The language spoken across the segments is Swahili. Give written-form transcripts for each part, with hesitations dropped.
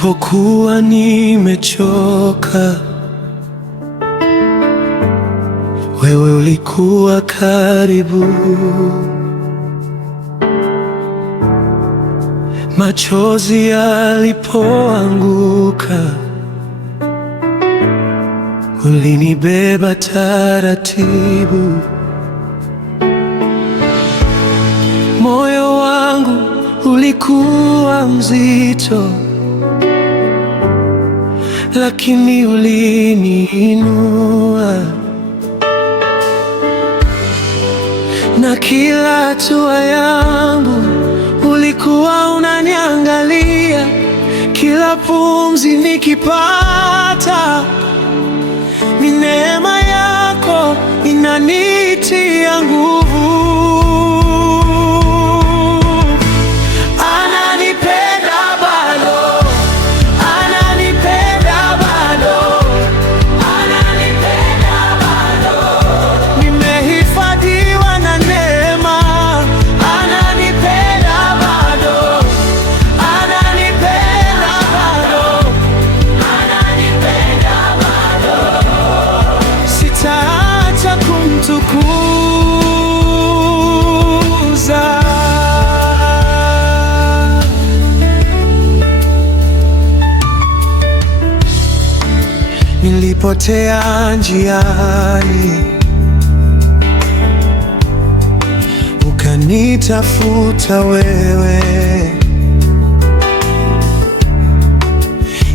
Nilipokuwa nimechoka, wewe ulikuwa karibu. Machozi yalipoanguka, ulinibeba taratibu. Moyo wangu ulikuwa mzito, lakini uliniinua. Na kila hatua yangu ulikuwa unaniangalia, kila pumzi nikipata, ni neema yako inanitia nguvu. Nilipotea njiani, ukanitafuta wewe.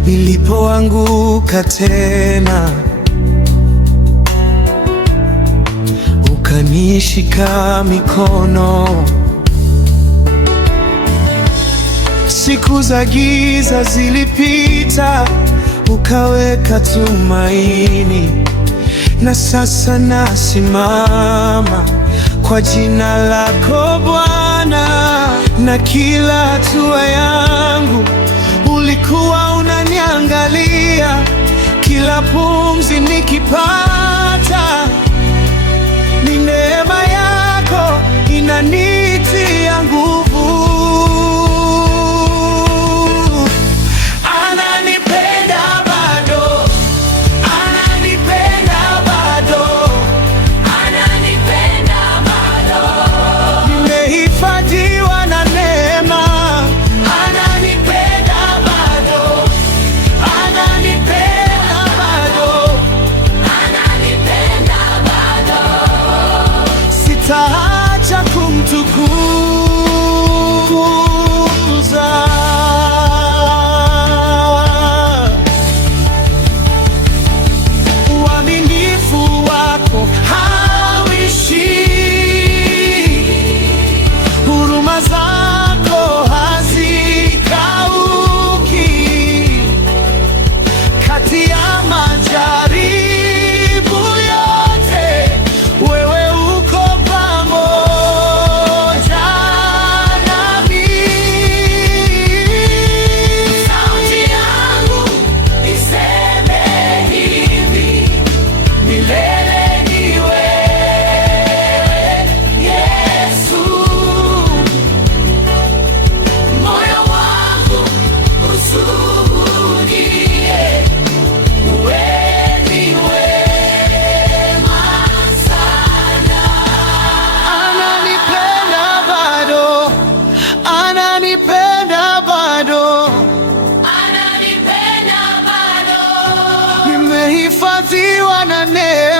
Nilipoanguka tena, ukanishika mikono. Siku za giza zilipita, ukaweka tumaini, na sasa nasimama kwa jina lako Bwana. Na kila hatua yangu ulikuwa unaniangalia, kila pumzi nikipata, ni neema yako inanitia nguvu. Sitaacha kumtukuza. Uaminifu wako hauishi, huruma zako hazikauki. Kati ya majaribu yote, wewe uko pamoja nami. Sauti yangu iseme hivi, milele ni wewe Yesu. Moyo wangu ushuhudie, wewe ni wema sana. Ananipenda bado, ananipenda bado, ananipenda bado. Nimehifadhiwa na neema.